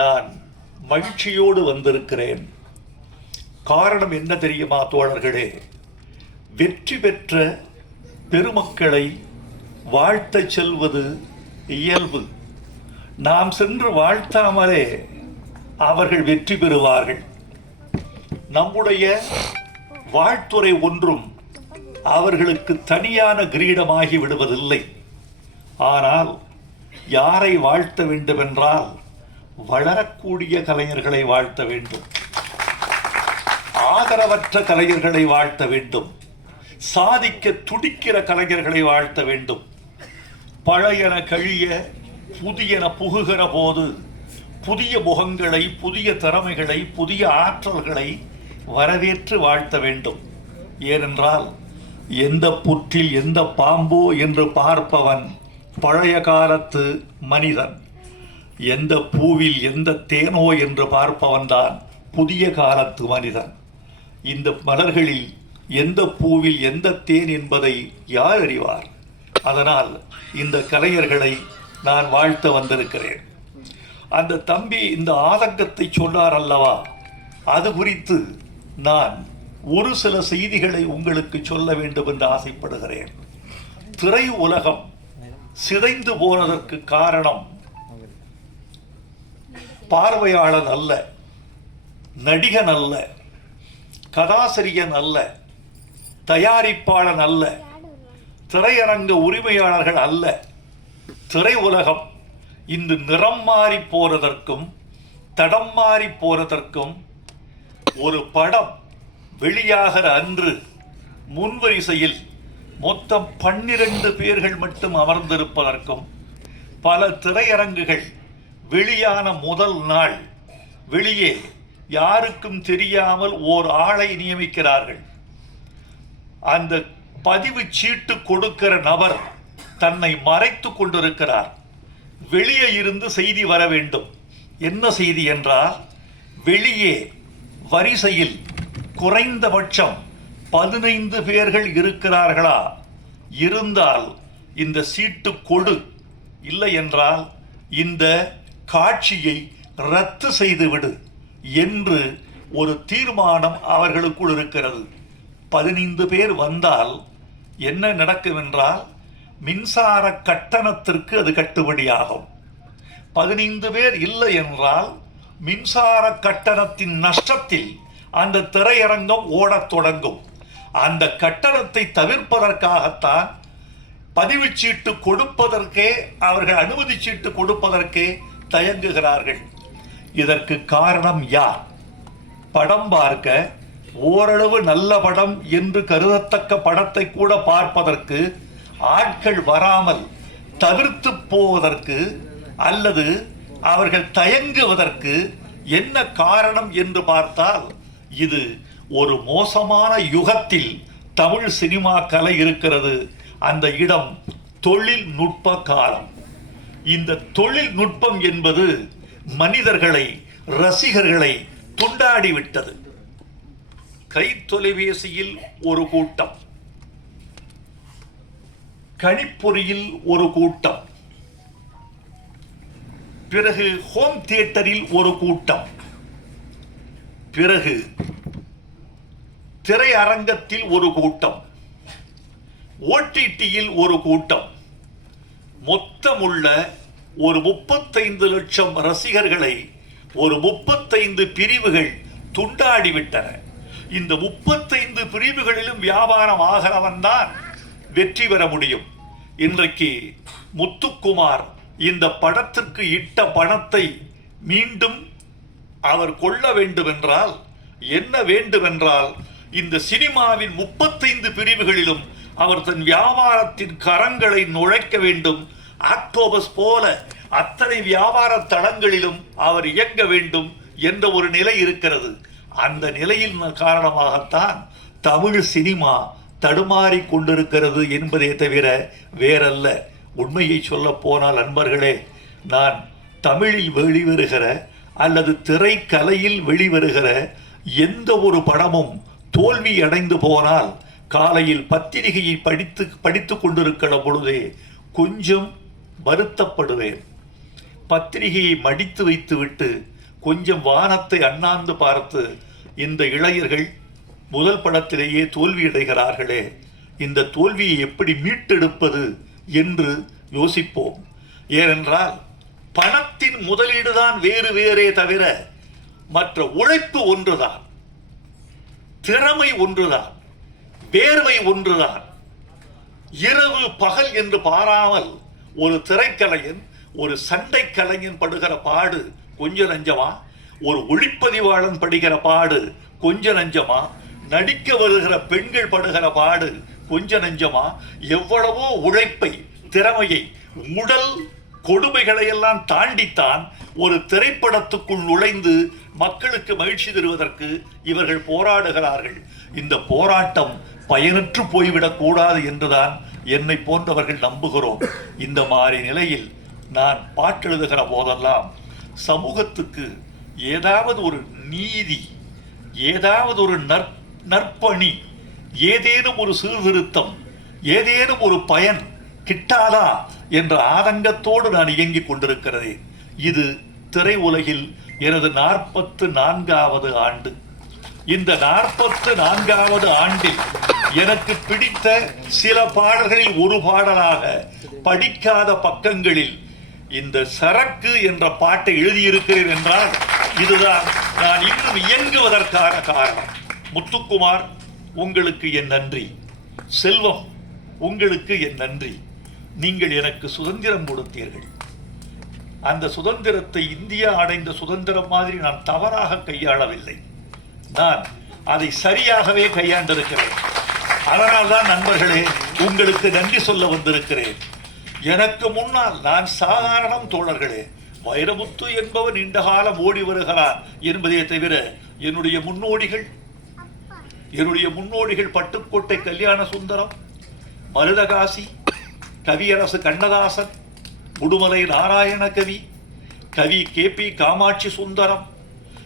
நான் மகிழ்ச்சியோடு வந்திருக்கிறேன். காரணம் என்ன தெரியுமா தோழர்களே? வெற்றி பெற்ற பெருமக்களை வாழ்த்த செல்வது இயல்பு. நாம் சென்று வாழ்த்தாமலே அவர்கள் வெற்றி பெறுவார்கள். நம்முடைய வாழ்த்துறை ஒன்றும் அவர்களுக்கு தனியான கிரீடமாகி விடுவதில்லை. ஆனால் யாரை வாழ்த்த வேண்டுமென்றால் வளரக்கூடிய கலைஞர்களை வாழ்த்த வேண்டும். ஆதரவற்ற கலைஞர்களை வாழ்த்த வேண்டும். சாதிக்க துடிக்கிற கலைஞர்களை வாழ்த்த வேண்டும். பழையன கழிய புதியன புகுகிற போது புதிய முகங்களை புதிய திறமைகளை புதிய ஆற்றல்களை வரவேற்று வாழ்த்த வேண்டும். ஏனென்றால் எந்த புற்றில் எந்த பாம்போ என்று பார்ப்பவன் பழைய காலத்து மனிதன். எந்த பூவில் எந்த தேனோ என்று பார்ப்பவன்தான் புதிய காலத்து மனிதன். இந்த மலர்களில் எந்த பூவில் எந்த தேன் என்பதை யார் அறிவார்? அதனால் இந்த கலைஞர்களை நான் வாழ்த்த வந்திருக்கிறேன். அந்த தம்பி இந்த ஆதங்கத்தை சொன்னார் அல்லவா? அது குறித்து நான் ஒரு சில செய்திகளை உங்களுக்கு சொல்ல வேண்டும் என்று ஆசைப்படுகிறேன். திரை உலகம் சிதைந்து போனதற்கு காரணம் பார்வையாளன் அல்ல நடிகன் அல்ல கதாசிரியன் அல்ல தயாரிப்பாளன் அல்ல திரையரங்க உரிமையாளர்கள் அல்ல. திரை உலகம் இன்று நிறம் மாறி போறதற்கும் தடம் மாறி போறதற்கும் ஒரு படம் வெளியாகிற அன்று முன்வரிசையில் மொத்தம் பன்னிரண்டு பேர்கள் மட்டும் அமர்ந்திருப்பதற்கும் பல திரையரங்குகள் வெளியான முதல் நாள். வெளியே யாருக்கும் தெரியாமல் ஓர் ஆளை நியமிக்கிறார்கள். அந்த பதிவு சீட்டு கொடுக்கிற நபர் தன்னை மறைத்து கொண்டிருக்கிறார். வெளியே இருந்து செய்தி வர வேண்டும். என்ன செய்தி என்றால் வெளியே வரிசையில் குறைந்தபட்சம் பதினைந்து பேர்கள் இருக்கிறார்களா? இருந்தால் இந்த சீட்டு கொடு. இல்லை என்றால் இந்த காட்சியை ரத்து செய்துவிடு என்று ஒரு தீர்மானம் அவர்களுக்குள் இருக்கிறது. பதினைந்து பேர் வந்தால் என்ன நடக்கும் என்றால் மின்சார கட்டணத்திற்கு அது கட்டுப்படியாகும் பதினைந்து பேர் இல்லை என்றால் மின்சார கட்டணத்தின் நஷ்டத்தில் அந்த திரையரங்கம் ஓடத் தொடங்கும். அந்த கட்டணத்தை தவிர்ப்பதற்காகத்தான் பதிவு சீட்டு கொடுப்பதற்கே அவர்கள் அனுமதி சீட்டு கொடுப்பதற்கே தயங்குகிறார்கள். இதற்கு காரணம் யார்? படம் பார்க்க ஓரளவு நல்ல படம் என்று கருதத்தக்க படத்தை கூட பார்ப்பதற்கு ஆட்கள் வராமல் தவிர்த்து போவதற்கு அல்லது அவர்கள் தயங்குவதற்கு என்ன காரணம் என்று பார்த்தால் இது ஒரு மோசமான யுகத்தில் தமிழ் சினிமா கலை இருக்கிறது. அந்த இடம் தொழில்நுட்ப காலம். இந்த தொழில்நுட்பம் என்பது மனிதர்களை ரசிகர்களை துண்டாடி விட்டது கை தொலைபேசியில் ஒரு கூட்டம். கணிப்பொறியில் ஒரு கூட்டம். பிறகு ஹோம் தியேட்டரில் ஒரு கூட்டம். பிறகு திரையரங்கத்தில் ஒரு கூட்டம். ஓடிடியில் ஒரு கூட்டம். மொத்தமுள்ள ஒரு முப்பத்தைந்து லட்சம் ரசிகர்களை ஒரு முப்பத்தைந்து பிரிவுகள் துண்டாடிவிட்டன. இந்த முப்பத்தைந்து பிரிவுகளிலும் வியாபாரம் ஆகிறவன் தான் வெற்றி பெற முடியும். இன்றைக்கு முத்துக்குமார் இந்த படத்திற்கு இட்ட பணத்தை மீண்டும் அவர் கொள்ள வேண்டுமென்றால் என்ன வேண்டுமென்றால் இந்த சினிமாவின் முப்பத்தைந்து பிரிவுகளிலும் அவர் தன் வியாபாரத்தின் கரங்களை நுழைக்க வேண்டும் ஆக்டோபஸ் போல அத்தனை வியாபார தளங்களிலும் அவர் இயங்க வேண்டும் என்ற ஒரு நிலை இருக்கிறது. அந்த நிலையின் காரணமாகத்தான் தமிழ் சினிமா தடுமாறி கொண்டிருக்கிறது என்பதே தவிர வேறல்ல. உண்மையை சொல்ல போனால் நண்பர்களே நான் தமிழில் வெளிவருகிற அல்லது திரைக்கலையில் வெளிவருகிற எந்த ஒரு படமும் தோல்வி அடைந்து போனால் காலையில் பத்திரிகையை படித்து படித்து கொண்டிருக்கிற பொழுதே கொஞ்சம் வருத்தப்படுவேன். பத்திரிகையை மடித்து வைத்துவிட்டு கொஞ்சம் வானத்தை அண்ணாந்து பார்த்து இந்த இளையர்கள் முதல் படத்திலேயே தோல்வியடைகிறார்களே இந்த தோல்வியை எப்படி மீட்டெடுப்பது என்று யோசிப்போம். ஏனென்றால் பணத்தின் முதலீடுதான் வேறு வேறே தவிர மற்ற உழைப்பு ஒன்றுதான் திறமை ஒன்றுதான் வேர்வை ஒன்றுதான். இரவு பகல் என்று பாராமல் ஒரு திரைக்கலைஞன் ஒரு சண்டை கலைஞன் படுகிற பாடு கொஞ்சம் நஞ்சமா? ஒரு ஒளிப்பதிவாளன் படுகிற பாடு கொஞ்சம் நஞ்சமா? நடிக்க வருகிற பெண்கள் படுகிற பாடு கொஞ்ச நஞ்சமா? எவ்வளவோ உழைப்பை திறமையை உடல் கொடுமைகளை எல்லாம் தாண்டித்தான் ஒரு திரைப்படத்துக்குள் நுழைந்து மக்களுக்கு மகிழ்ச்சி தருவதற்கு இவர்கள் போராடுகிறார்கள். இந்த போராட்டம் பயனற்று போய்விடக்கூடாது என்றுதான் என்னை போன்றவர்கள் நம்புகிறோம். இந்த மாதிரி நிலையில் நான் பாட்டெழுதுகிற போதெல்லாம் சமூகத்துக்கு ஏதாவது ஒரு நீதி ஏதாவது ஒரு நற் நற்பணி ஏதேனும் ஒரு சீர்திருத்தம் ஏதேனும் ஒரு பயன் கிட்டாதா என்ற ஆதங்கத்தோடு நான் இயங்கிக் கொண்டிருக்கிறதே. இது திரை உலகில் எனது நாற்பத்து நான்காவது ஆண்டு. இந்த நாற்பத்து நான்காவது ஆண்டில் எனக்கு பிடித்த சில பாடல்களில் ஒரு பாடலாக படிக்காத பக்கங்களில் இந்த சரக்கு என்ற பாட்டை எழுதியிருக்கிறேன் என்றால் இதுதான். நான் இன்னும் இயங்குவதற்கான காரணம். முத்துக்குமார் உங்களுக்கு என் நன்றி. செல்வம் உங்களுக்கு என் நன்றி. நீங்கள் எனக்கு சுதந்திரம் கொடுத்தீர்கள். அந்த சுதந்திரத்தை இந்தியா அடைந்த சுதந்திரம் மாதிரி நான் தவறாக கையாளவில்லை. நான் அதை சரியாகவே கையாண்டிருக்கிறேன். அதனால்தான் நண்பர்களே உங்களுக்கு நன்றி சொல்ல வந்திருக்கிறேன். எனக்கு முன்னால் நான் சாதாரணம் தோழர்களே வைரமுத்து என்பவன் நீண்ட காலம் ஓடி வருகிறான் என்பதை தவிர என்னுடைய முன்னோடிகள் என்னுடைய முன்னோடிகள் பட்டுக்கோட்டை கல்யாண சுந்தரம் மருதகாசி கவியரசு கண்ணதாசன் உடுமலை நாராயண கவி கவி கே பி காமாட்சி சுந்தரம்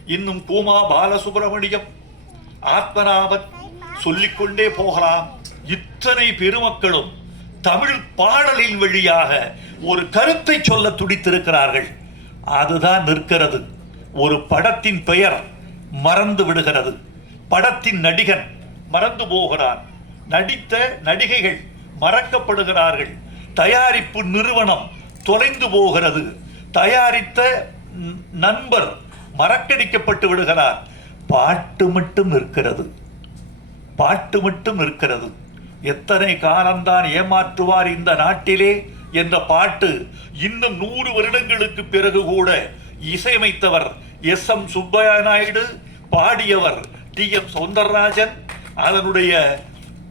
இன்னும் கூமா பாலசுப்பிரமணியம் ஆத்மநாபத் சொல்லிக்கொண்டே போகலாம். இத்தனை பெருமக்களும் தமிழ் பாடலின் வழியாக ஒரு கருத்தை சொல்ல துடித்திருக்கிறார்கள். அதுதான் நிற்கிறது. ஒரு படத்தின் பெயர் மறந்து விடுகிறது. படத்தின் நடிகன் மறந்து போகிறான். நடித்த நடிகைகள் மறக்கப்படுகிறார்கள். தயாரிப்பு நிறுவனம் தொலைந்து போகிறது. தயாரித்த ந- நண்பர் மறக்கடிக்கப்பட்டு விடுகிறார். பாட்டு மட்டும் இருக்கிறது பாட்டு மட்டும் இருக்கிறது எத்தனை காலம்தான் ஏமாற்றுவார் இந்த நாட்டிலே என்ற பாட்டு இன்னும் நூறு வருடங்களுக்கு பிறகு கூட இசையமைத்தவர் எஸ் எம் சுப்பையா நாயுடு பாடியவர் டி எம் சௌந்தரராஜன் அதனுடைய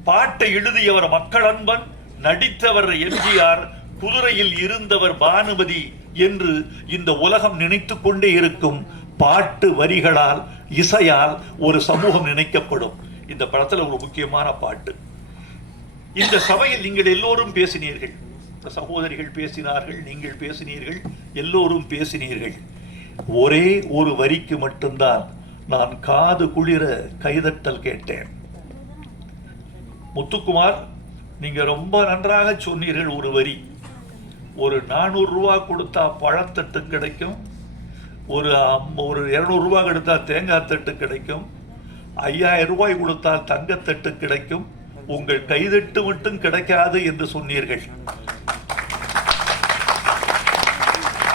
பாட்டை எழுதியவர் மக்கள் அன்பன் நடித்தவர் எம்ஜிஆர் குதிரையில் இருந்தவர் பானுமதி என்று இந்த உலகம் நினைத்து கொண்டே இருக்கும் பாட்டு வரிகளால் இசையால் ஒரு சமூகம் நினைக்கப்படும். இந்த படத்துல ஒரு முக்கியமான பாட்டு. இந்த சபையில் நீங்கள் எல்லோரும் பேசினீர்கள். சகோதரிகள் பேசினார்கள் நீங்கள் பேசினீர்கள் எல்லோரும் பேசினீர்கள். ஒரே ஒரு வரிக்கு மட்டும்தான் நான் காது குளிர கைதட்டல் கேட்டேன். முத்துக்குமார் நீங்க ரொம்ப நன்றாக சொன்னீர்கள் ஒரு வரி. ஒரு நானூறு ரூபா கொடுத்தா பழத்தட்டு கிடைக்கும் ஒரு அம்- ஒரு இருநூறு எடுத்தால் தேங்காய் தட்டு கிடைக்கும். ஐயாயிரம் ரூபாய் கொடுத்தால் தங்கத்தட்டு கிடைக்கும். உங்கள் கைதட்டு மட்டும் கிடைக்காது என்று சொன்னீர்கள்.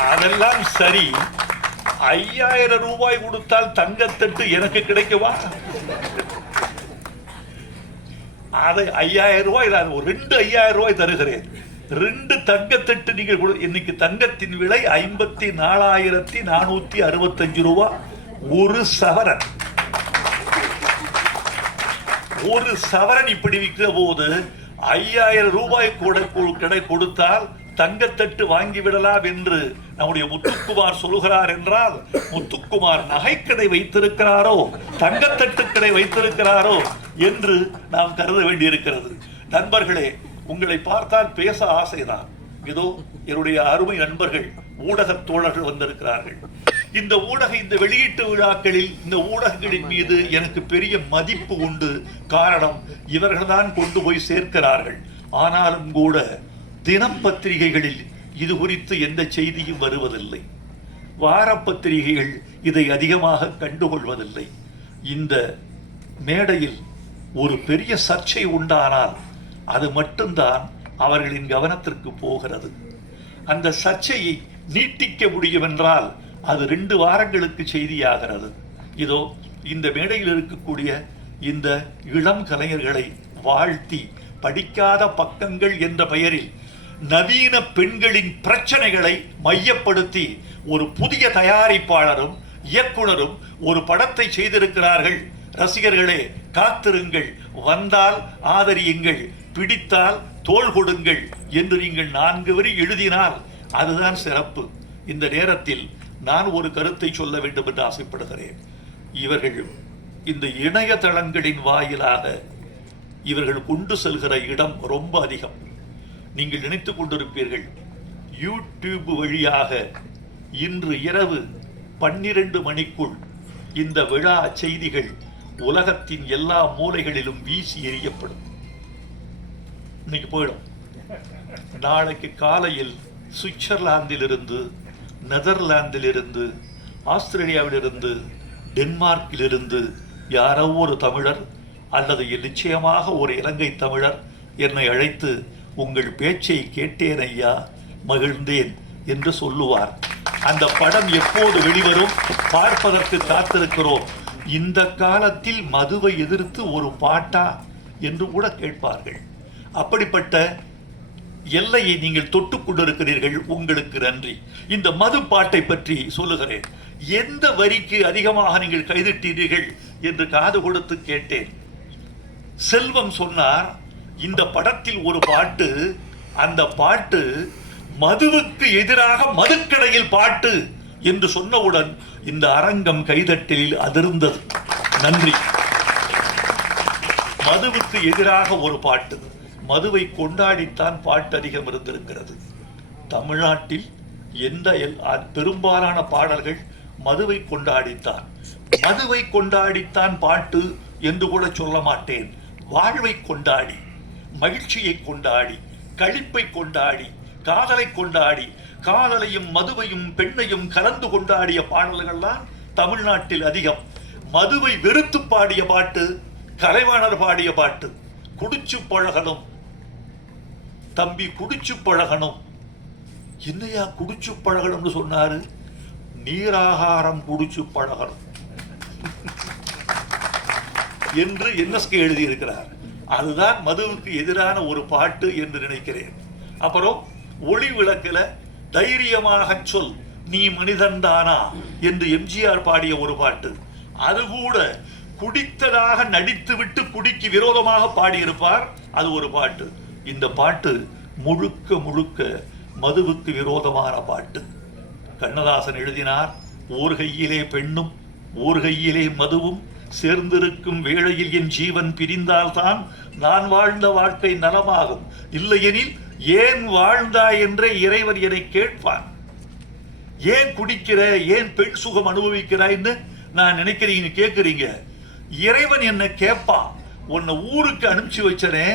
அதெல்லாம் சரி. ஐயாயிரம் ரூபாய் கொடுத்தால் தங்கத்தட்டு எனக்கு கிடைக்குமா? அதை ஐயாயிரம் ரூபாய் நான் ஒரு ரெண்டு ஐயாயிரம் ரூபாய் தருகிறேன். ரெண்டு தங்கத்தட்டு நீங்கள் கொடு- இன்னைக்கு தங்கத்தின் விலை ஐம்பத்தி நாலாயிரத்தி நானூத்தி அறுபத்தஞ்சு ரூபா. ஒரு சவரன். ஒரு சவரன் இப்படி விற்கிற போது ஐயாயிரம் ரூபாய் கூட கொ- கொடுத்தால் தங்கத்தட்டு வாங்கி விடலாம் என்று நம்முடைய முத்துக்குமார் சொல்கிறார் என்றால் முத்துக்குமார் நகைக்கடை வைத்திருக்கிறாரோ தங்கத்தட்டு கடை வைத்திருக்கிறாரோ என்று நாம் கருத வேண்டியிருக்கிறது. நண்பர்களே உங்களை பார்த்தால் பேச ஆசைதான். இதோ என்னுடைய அருமை நண்பர்கள் ஊடகத் தோழர்கள் வந்திருக்கிறார்கள். இந்த ஊடக இந்த வெளியீட்டு விழாக்களில் இந்த ஊடகங்களின் மீது எனக்கு பெரிய மதிப்பு உண்டு. காரணம் இவர்கள்தான் கொண்டு போய் சேர்க்கிறார்கள். ஆனாலும் கூட தினம் பத்திரிகைகளில் இது குறித்து எந்த செய்தியும் வருவதில்லை. வாரப்பத்திரிகைகள் இதை அதிகமாக கண்டுகொள்வதில்லை. இந்த மேடையில் ஒரு பெரிய சர்ச்சை உண்டானால் அது மட்டும்தான் அவர்களின் கவனத்திற்கு போகிறது. அந்த சர்ச்சையை நீட்டிக்க முடியும் என்றால் அது ரெண்டு வாரங்களுக்கு செய்தியாகிறது. இதோ இந்த மேடையில் இருக்கக்கூடிய இந்த இளம் கலைஞர்களை வாழ்த்தி படிக்காத பக்கங்கள் என்ற பெயரில் நவீன பெண்களின் பிரச்சனைகளை மையப்படுத்தி ஒரு புதிய தயாரிப்பாளரும் இயக்குனரும் ஒரு படத்தை செய்திருக்கிறார்கள். ரசிகர்களே காத்திருங்கள். வந்தால் ஆதரியுங்கள். பிடித்தால் தோள் கொடுங்கள் என்று நீங்கள் நான்கு வரி எழுதினால் அதுதான் சிறப்பு. இந்த நேரத்தில் நான் ஒரு கருத்தை சொல்ல வேண்டும் என்று ஆசைப்படுகிறேன். இவர்கள் இந்த இணையதளங்களின் வாயிலாக இவர்கள் கொண்டு செல்கிற இடம் ரொம்ப அதிகம். நீங்கள் நினைத்து கொண்டிருப்பீர்கள் யூடியூப் வழியாக இன்று இரவு பன்னிரண்டு மணிக்குள் இந்த விழா செய்திகள் உலகத்தின் எல்லா மூலைகளிலும் வீசி எறியப்படும். இன்னைக்கு போயிடும். நாளைக்கு காலையில் சுவிட்சர்லாந்திலிருந்து நெதர்லாந்திலிருந்து ஆஸ்திரேலியாவிலிருந்து டென்மார்க்கிலிருந்து யாரோ ஒரு தமிழர் அல்லது நிச்சயமாக ஒரு இலங்கை தமிழர் என்னை அழைத்து உங்கள் பேச்சை கேட்டேன் ஐயா மகிழ்ந்தேன் என்று சொல்லுவார். அந்த படம் எப்போது வெளிவரும் பார்ப்பதற்கு காத்திருக்கிறோம். இந்த காலத்தில் மதுவை எதிர்த்து ஒரு பாட்டா என்று கூட கேட்பார்கள். அப்படிப்பட்ட எல்லையை நீங்கள் தொட்டு கொண்டிருக்கிறீர்கள் உங்களுக்கு நன்றி. இந்த மது பாட்டை பற்றி சொல்லுகிறேன். எந்த வரிக்கு அதிகமாக நீங்கள் கைதிட்டீர்கள் என்று காது கொடுத்து கேட்டேன். செல்வம் சொன்னார் இந்த படத்தில் ஒரு பாட்டு அந்த பாட்டு மதுவுக்கு எதிராக மதுக்கடையில் பாட்டு என்று சொன்னவுடன் இந்த அரங்கம் கைதட்டலில் அதிர்ந்தது. நன்றி. மதுவுக்கு எதிராக ஒரு பாட்டு. மதுவை கொண்டாடித்தான் பாட்டு அதிகம் இருந்திருக்கிறது. தமிழ்நாட்டில் எந்த எல்- அ- பெரும்பாலான பாடல்கள் மதுவை கொண்டாடித்தான். மதுவை கொண்டாடித்தான் பாட்டு என்று கூட சொல்ல மாட்டேன். வாழ்வை கொண்டாடி மகிழ்ச்சியை கொண்டாடி கழிப்பை கொண்டாடி காதலை கொண்டாடி காதலையும் மதுவையும் பெண்ணையும் கலந்து கொண்டாடிய பாடல்கள்லாம் தமிழ்நாட்டில் அதிகம். மதுவை வெறுத்து பாடிய பாட்டு கலைவாணர் பாடிய பாட்டு குடிச்சு பழகலும் தம்பி குடிச்சு பழகணும். என்னையா குடிச்சு பழகணும்னு சொன்னாரு? நீராகாரம் குடிச்சு பழகணும். என்று என்எஸ்கே எழுதியிருக்கிறார். அதுதான் மதுவுக்கு எதிரான ஒரு பாட்டு என்று நினைக்கிறேன். அப்புறம் ஒளி விளக்கில் தைரியமாக சொல் நீ மனிதன்தானா என்று எம்ஜிஆர் பாடிய ஒரு பாட்டு. அது கூட குடித்ததாக நடித்துவிட்டு குடிக்கு விரோதமாக பாடியிருப்பார். அது ஒரு பாட்டு. இந்த பாட்டு முழுக்க முழுக்க மதுவுக்கு விரோதமான பாட்டு. கண்ணதாசன் எழுதினார் ஓர் கையிலே பெண்ணும் ஓர் கையிலே மதுவும் சேர்ந்திருக்கும் வேளையில் என் ஜீவன் பிரிந்தால்தான் நான் வாழ்ந்த வாழ்க்கை நலமாகும். இல்லையெனில் ஏன் வாழ்ந்தாய் என்றே இறைவன் என்னை கேட்பான். ஏன் குடிக்கிற ஏன் பெண் சுகம் அனுபவிக்கிறாய்ன்னு நான் நினைக்கிறீங்க கேட்குறீங்க இறைவன் என்ன கேட்பான். உன்னை ஊருக்கு அனுப்பிச்சு வச்சனே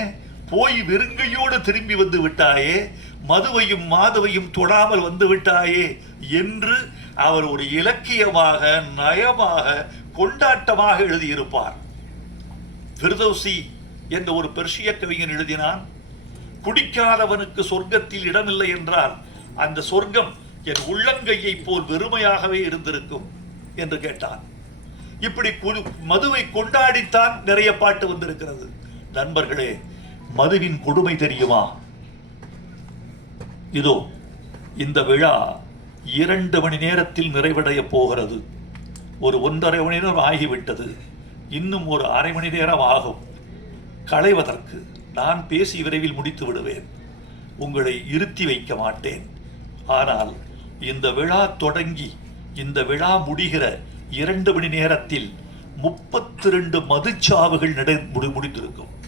போய் வெறுங்கையோடு திரும்பி வந்து விட்டாயே மதுவையும் மாதவையும் தொடாமல் வந்து விட்டாயே என்று அவர் ஒரு இலக்கியமாக நயமாக கொண்டாட்டமாக எழுதியிருப்பார். பிரதோசி என்ற ஒரு பெர்ஷிய கவிஞன் எழுதினான் குடிக்காதவனுக்கு சொர்க்கத்தில் இடமில்லை என்றால் அந்த சொர்க்கம் என் உள்ளங்கையை போல் வெறுமையாகவே இருந்திருக்கும் என்று கேட்டான். இப்படி மதுவை கொண்டாடித்தான் நிறைய பாட்டு வந்திருக்கிறது. நண்பர்களே மதுவின் கொடுமை தெரியுமா? இதோ இந்த விழா இரண்டு மணி நேரத்தில் நிறைவடைய போகிறது. ஒரு ஒன்றரை மணி நேரம் ஆகிவிட்டது. இன்னும் ஒரு அரை மணி நேரம் ஆகும். களைவதற்கு நான் பேசி விரைவில் முடித்து விடுவேன். உங்களை இருத்தி வைக்க மாட்டேன். ஆனால் இந்த விழா தொடங்கி இந்த விழா முடிகிற இரண்டு மணி நேரத்தில் முப்பத்தி ரெண்டு மதுச்சாவுகள் நடை முடி- முடிந்திருக்கும்.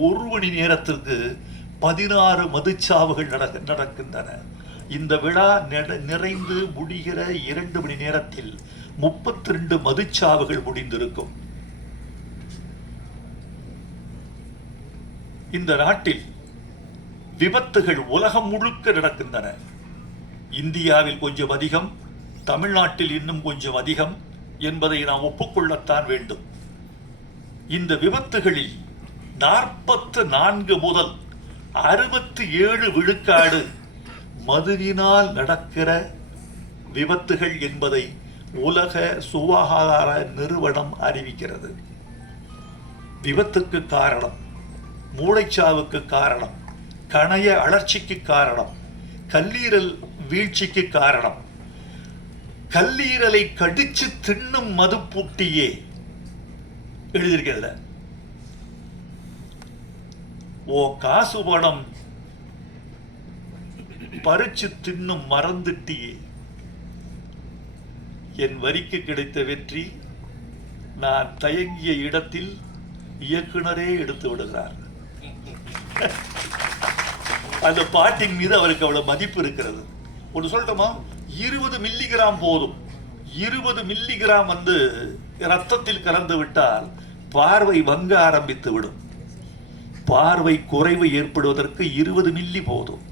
ஒரு மணி நேரத்திற்கு பதினாறு மதுச்சாவுகள் நடக்க நடக்கின்றன. இந்த விழா நிறைந்து முடிகிற இரண்டு மணி நேரத்தில் முப்பத்தி ரெண்டு மதுச்சாவுகள் முடிந்திருக்கும். இந்த நாட்டில் விபத்துகள் உலகம் முழுக்க நடக்கின்றன. இந்தியாவில் கொஞ்சம் அதிகம் தமிழ்நாட்டில் இன்னும் கொஞ்சம் அதிகம் என்பதை நாம் ஒப்புக்கொள்ளத்தான் வேண்டும். இந்த விபத்துகளில் நாற்பத்து நான்கு முதல் அறுபத்தி ஏழு விழுக்காடு மதுவினால் நடக்கிற விபத்துகள் என்பதை உலக சுகாதார நிறுவனம் அறிவிக்கிறது. விபத்துக்கு காரணம் மூளைச்சாவுக்கு காரணம் கணைய அழற்சிக்கு காரணம் கல்லீரல் வீழ்ச்சிக்கு காரணம். கல்லீரலை கடிச்சு தின்னும் மதுப்பூட்டியே எழுதியிருக்கல ஓ காசு பணம் பறிச்சு தின்னும் மறந்துட்டியே. என் வரிக்கு கிடைத்த வெற்றி நான் தயங்கிய இடத்தில் இயக்குனரே எடுத்து விடுகிறார். அந்த பாட்டின் மீது அவருக்கு அவ்வளவு மதிப்பு இருக்கிறது. ஒன்று சொல்லட்டுமா? இருபது மில்லிகிராம் போதும். இருபது மில்லிகிராம் வந்து ரத்தத்தில் கலந்து விட்டால் பார்வை வங்க ஆரம்பித்து விடும். பார்வை குறைவு ஏற்படுவதற்கு இருபது மில்லி போதும்.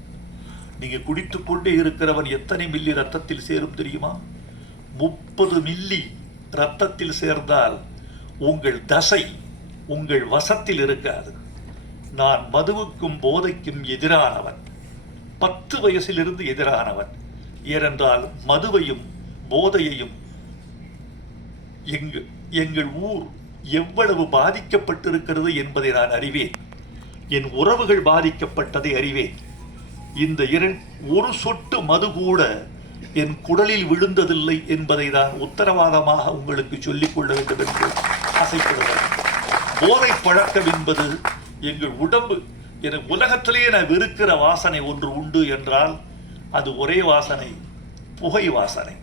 நீங்கள் குடித்து கொண்டே இருக்கிறவன் எத்தனை மில்லி ரத்தத்தில் சேரும் தெரியுமா? முப்பது மில்லி ரத்தத்தில் சேர்ந்தால் உங்கள் தசை உங்கள் வசத்தில் இருக்காது. நான் மதுவுக்கும் போதைக்கும் எதிரானவன். பத்து வயசிலிருந்து எதிரானவன். ஏனென்றால் மதுவையும் போதையையும் எங்கு எங்கள் ஊர் எவ்வளவு பாதிக்கப்பட்டிருக்கிறது என்பதை நான் அறிவேன். என் உறவுகள் பாதிக்கப்பட்டதை அறிவேன். இந்த இரண் ஒரு சொட்டு மது கூட என் குடலில் விழுந்ததில்லை என்பதை தான் உத்தரவாதமாக உங்களுக்கு சொல்லிக் கொள்ள வேண்டும் என்று ஆசைப்படுகிறேன். போதை பழக்கம் என்பது எங்கள் உடம்பு என உலகத்திலேயே நான் வெறுக்கிற வாசனை ஒன்று உண்டு என்றால் அது ஒரே வாசனை புகை வாசனை.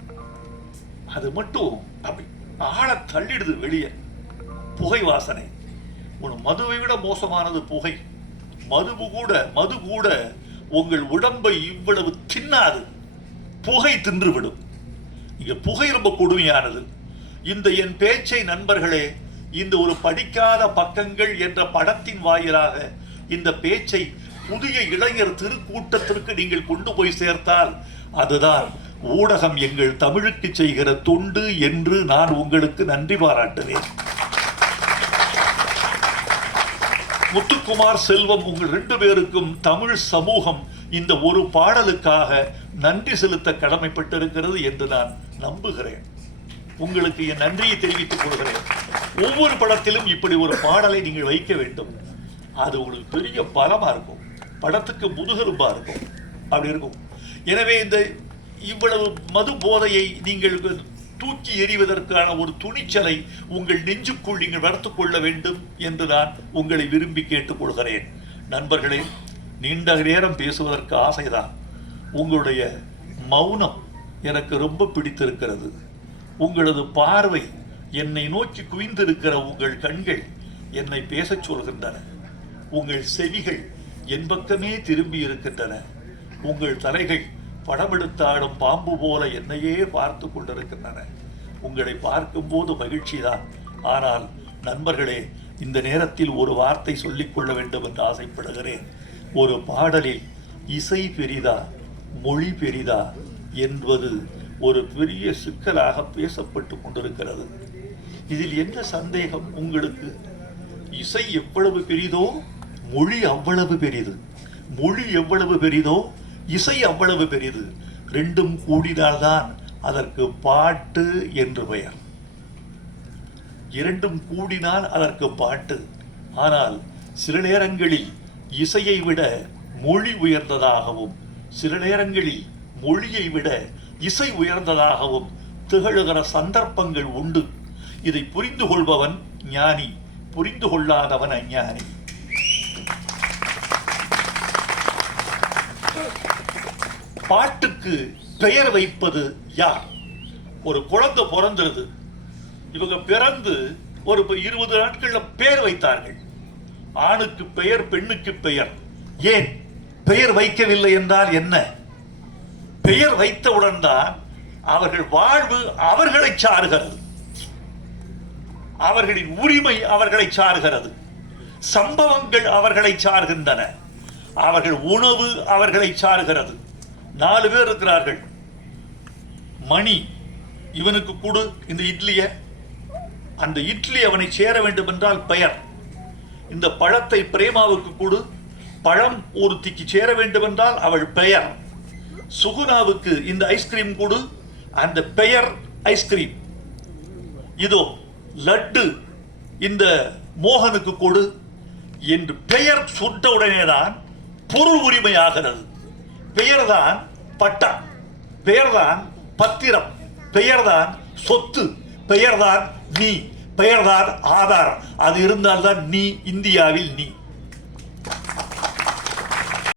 அது மட்டும் அப்படி ஆழ தள்ளிடுது வெளியே. புகை வாசனை. உன் மதுவை விட மோசமானது புகை. மதுவு கூட மது கூட உங்கள் உடம்பை இவ்வளவு தின்னாது. புகை தின்றுவிடும். இங்க புகை ரொம்ப கொடுமையானது. இந்த என் பேச்சை நண்பர்களே இந்த ஒரு படிக்காத பக்கங்கள் என்ற படத்தின் வாயிலாக இந்த பேச்சை புதிய இளைஞர் திருக்கூட்டத்திற்கு நீங்கள் கொண்டு போய் சேர்த்தால் அதுதான் ஊடகம் எங்கள் தமிழுக்கு செய்கிற தொண்டு என்று நான் உங்களுக்கு நன்றி பாராட்டுவேன். முத்துக்குமார் செல்வம் உங்கள் ரெண்டு பேருக்கும் தமிழ் சமூகம் இந்த ஒரு பாடலுக்காக நன்றி செலுத்த கடமைப்பட்டிருக்கிறது என்று நான் நம்புகிறேன். உங்களுக்கு என் நன்றியை தெரிவித்துக் கொள்கிறேன். ஒவ்வொரு படத்திலும் இப்படி ஒரு பாடலை நீங்கள் வைக்க வேண்டும். அது உங்களுக்கு பெரிய பலமாக இருக்கும். படத்துக்கு முதுகெலும்பாக இருக்கும். அப்படி இருக்கும். எனவே இந்த இவ்வளவு மது போதையை நீங்கள் தூக்கி எறிவதற்கான ஒரு துணிச்சலை உங்கள் நெஞ்சுக்குள் நீங்கள் வளர்த்து கொள்ள வேண்டும் என்று நான் உங்களை விரும்பி கேட்டுக்கொள்கிறேன். நண்பர்களே நீண்ட நேரம் பேசுவதற்கு ஆசைதான். உங்களுடைய மௌனம் எனக்கு ரொம்ப பிடித்திருக்கிறது. உங்களது பார்வை என்னை நோக்கி குவிந்திருக்கிற உங்கள் கண்கள் என்னை பேசச் சொல்கின்றன. உங்கள் செவிகள் என் பக்கமே திரும்பி இருக்கின்றன. உங்கள் தலைகள் படமெடுத்தாடும் பாம்பு போல என்னையே பார்த்து கொண்டிருக்கின்றன. உங்களை பார்க்கும்போது மகிழ்ச்சிதான். ஆனால் நண்பர்களே இந்த நேரத்தில் ஒரு வார்த்தை சொல்லிக் கொள்ள வேண்டும் என்று ஆசைப்படுகிறேன். ஒரு பாடலில் இசை பெரிதா மொழி பெரிதா என்பது ஒரு பெரிய சிக்கலாக பேசப்பட்டு கொண்டிருக்கிறது. இதில் என்ன சந்தேகம் உங்களுக்கு? இசை எவ்வளவு பெரிதோ மொழி அவ்வளவு பெரிது. மொழி எவ்வளவு பெரிதோ இசை அவ்வளவு பெரிது ரெண்டும் கூடினால்தான் அதற்கு பாட்டு என்று பெயர். இரண்டும் கூடினால் அதற்கு பாட்டு. ஆனால் சில நேரங்களில் இசையை விட மொழி உயர்ந்ததாகவும் சில நேரங்களில் மொழியை விட இசை உயர்ந்ததாகவும் திகழுகிற சந்தர்ப்பங்கள் உண்டு. இதை புரிந்து கொள்பவன் ஞானி புரிந்து கொள்ளாதவன் அஞ்ஞானி பாட்டுக்கு பெயர் வைப்பது யார்? ஒரு குழந்தை பிறந்துருது. இவங்க பிறந்து ஒரு இருபது நாட்களில் பெயர் வைத்தார்கள். ஆணுக்கு பெயர் பெண்ணுக்கு பெயர். ஏன்? பெயர் வைக்கவில்லை என்றால் என்ன? பெயர் வைத்தவுடன் தான் அவர்கள் வாழ்வு அவர்களை சாருகிறது. அவர்களின் உரிமை அவர்களை சாருகிறது. சம்பவங்கள் அவர்களை சார்கின்றன. அவர்கள் உணவு அவர்களை சாருகிறது. நாலு பேர் இருக்கிறார்கள். மணி இவனுக்கு கொடு இந்த இட்லிய. அந்த இட்லி அவனை சேர வேண்டும் என்றால் பெயர். இந்த பழத்தை பிரேமாவுக்கு கொடு பழம் ஒருத்திக்கு சேர வேண்டும் என்றால் அவள் பெயர். சுகுணாவுக்கு இந்த ஐஸ்கிரீம் கொடு அந்த பெயர் ஐஸ்கிரீம். இதோ லட்டு இந்த மோகனுக்கு கொடு என்று பெயர் சுட்ட உடனேதான் பொருள் பெயர் பெயர்தான் பட்டா. பெயர்தான் பத்திரம். பெயர்தான் சொத்து. பெயர்தான் நீ. பெயர்தான் ஆதாரம். அது இருந்தால்தான் நீ இந்தியாவில் நீ.